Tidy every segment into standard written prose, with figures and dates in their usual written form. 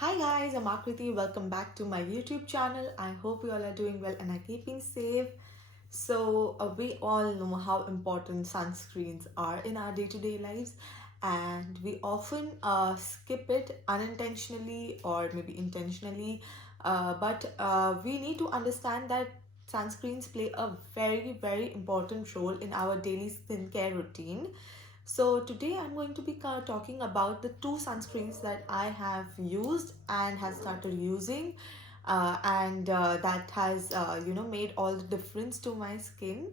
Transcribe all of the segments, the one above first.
Hi guys, I'm Akriti. Welcome back to my YouTube channel. I hope you all are doing well and are keeping safe. We all know how important sunscreens are in our day-to-day lives, and we often skip it unintentionally or maybe intentionally. But we need to understand that sunscreens play a very important role in our daily skincare routine. So today I'm going to be talking about the two sunscreens that I have used and have started using, and that has made all the difference to my skin.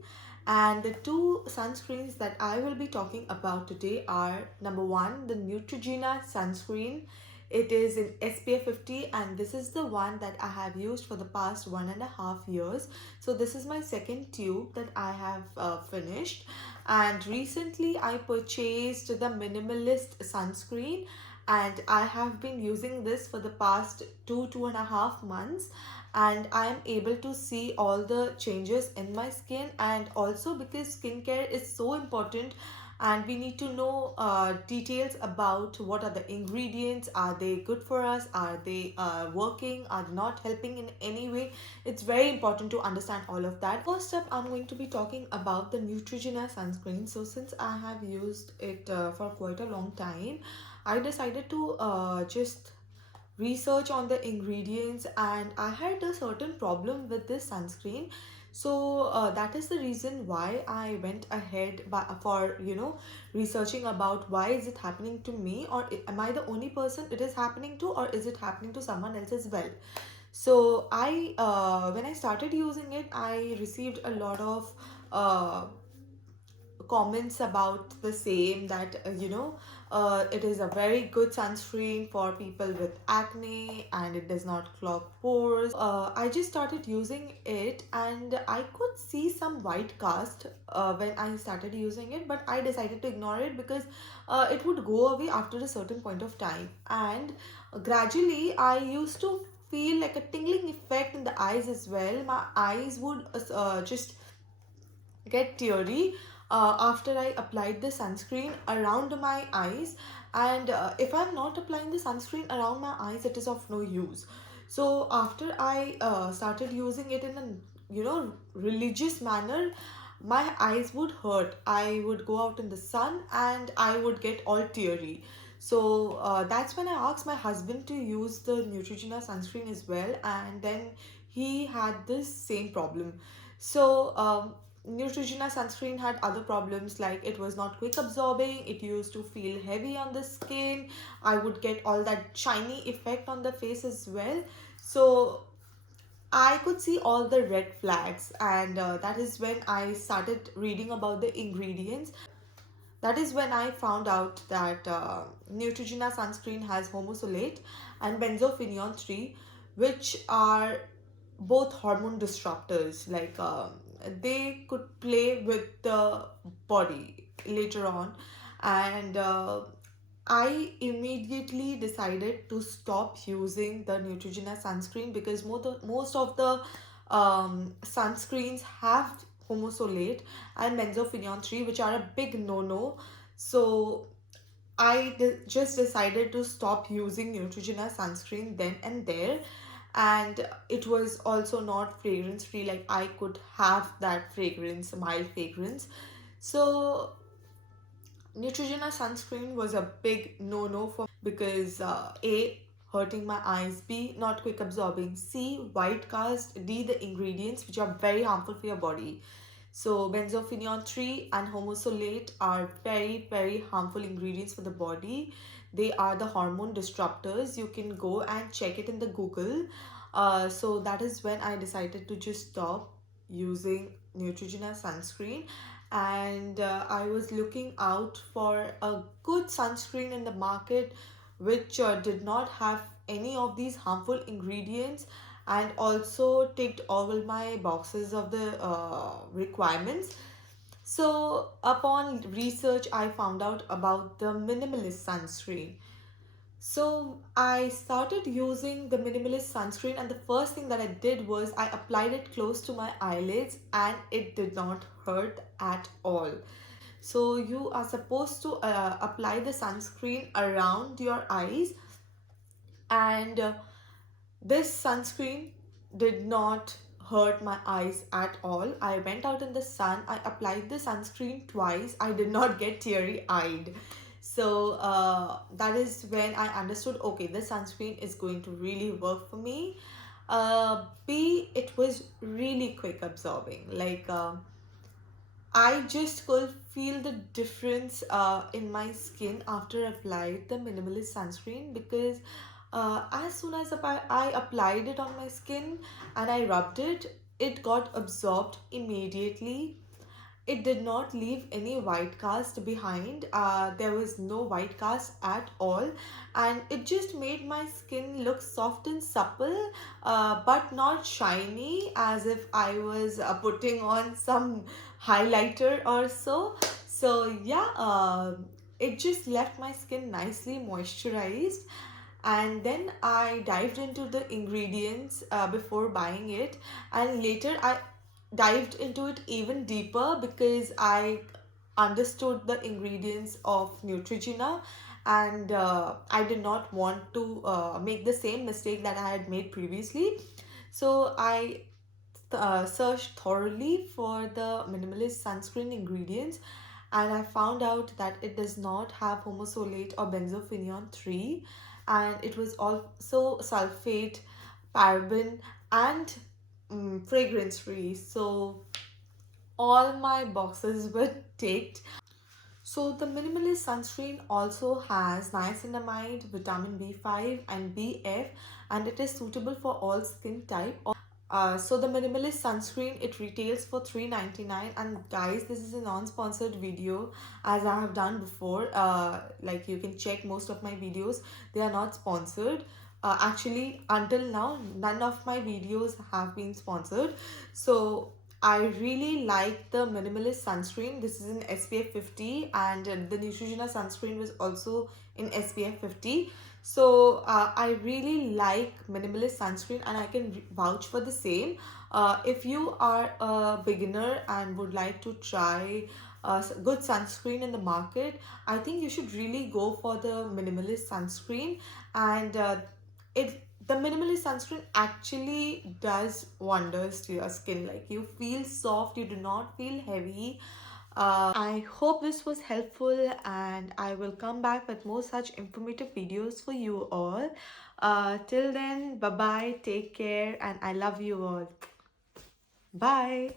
And the two sunscreens that I will be talking about today are number one, the Neutrogena sunscreen. It is in SPF 50, and this is the one that I have used for the past 1.5 years. So this is my second tube that I have finished, and recently I purchased the Minimalist Sunscreen, and I have been using this for the past 2.5 months, and I am able to see all the changes in my skin. And also, because skincare is so important and we need to know details about what are the ingredients, are they good for us, are they working, are they not helping in any way. It's very important to understand all of that. First up, I'm going to be talking about the Neutrogena sunscreen. So since I have used it for quite a long time, I decided to just research on the ingredients, and I had a certain problem with this sunscreen. So that is the reason why I went ahead for researching about why is it happening to me, or am I the only person it is happening to, or is it happening to someone else as well. So I when I started using it, I received a lot of uh, comments about the same, that it is a very good sunscreen for people with acne and it does not clog pores. I just started using it and I could see some white cast when I started using it, but I decided to ignore it because it would go away after a certain point of time. And gradually I used to feel like a tingling effect in the eyes as well. My eyes would just get teary after I applied the sunscreen around my eyes. And if I'm not applying the sunscreen around my eyes, it is of no use. So after I started using it in a religious manner, my eyes would hurt. I would go out in the sun and I would get all teary. So that's when I asked my husband to use the Neutrogena sunscreen as well, and then he had this same problem. So Neutrogena sunscreen had other problems, like it was not quick absorbing, it used to feel heavy on the skin, I would get all that shiny effect on the face as well. So I could see all the red flags, and that is when I started reading about the ingredients. That is when I found out that Neutrogena sunscreen has homosolate and benzophenone 3, which are both hormone disruptors. Like they could play with the body later on, and I immediately decided to stop using the Neutrogena sunscreen because most of the sunscreens have homosolate and benzophenone 3, which are a big no-no. So just decided to stop using Neutrogena sunscreen then and there. And it was also not fragrance free, like I could have that fragrance, mild fragrance. So Neutrogena sunscreen was a big no-no for because A, hurting my eyes, B, not quick absorbing, C, white cast, D, the ingredients which are very harmful for your body. So benzophenone 3 and homosolate are very harmful ingredients for the body. They are the hormone disruptors. You can go and check it in the Google. So that is when I decided to just stop using Neutrogena sunscreen. And I was looking out for a good sunscreen in the market which did not have any of these harmful ingredients and also ticked all my boxes of the requirements. So upon research, I found out about the Minimalist Sunscreen. So I started using the Minimalist Sunscreen, and the first thing that I did was I applied it close to my eyelids, and it did not hurt at all. So you are supposed to apply the sunscreen around your eyes, And this sunscreen did not hurt my eyes at all. I went out in the sun, I applied the sunscreen twice, I did not get teary eyed. So that is when I understood, okay, this sunscreen is going to really work for me. B, it was really quick absorbing. I just could feel the difference in my skin after I applied the minimalist sunscreen, because as soon as I applied it on my skin and I rubbed it, it got absorbed immediately. It did not leave any white cast behind. There was no white cast at all, and it just made my skin look soft and supple, but not shiny, as if I was putting on some highlighter or so. So yeah, it just left my skin nicely moisturized. And then I dived into the ingredients before buying it, and later I dived into it even deeper because I understood the ingredients of Neutrogena, and I did not want to make the same mistake that I had made previously. So I searched thoroughly for the minimalist sunscreen ingredients, and I found out that it does not have homosolate or benzophenone 3, and it was also sulfate, paraben, and fragrance free. So all my boxes were ticked. So the minimalist sunscreen also has niacinamide, vitamin B5 and BF, and it is suitable for all skin type. So the minimalist sunscreen, it retails for $3.99. And guys, this is a non-sponsored video, as I have done before. Like, you can check most of my videos, they are not sponsored. Actually, until now, none of my videos have been sponsored. So I really like the minimalist sunscreen. This is in SPF 50, and the Neutrogena sunscreen was also in SPF 50. So I really like minimalist sunscreen, and I can vouch for the same. If you are a beginner and would like to try good sunscreen in the market, I think you should really go for the minimalist sunscreen. And it the minimalist sunscreen actually does wonders to your skin. Like, you feel soft, you do not feel heavy. I hope this was helpful, and I will come back with more such informative videos for you all. Till then, bye bye, take care, and I love you all. Bye.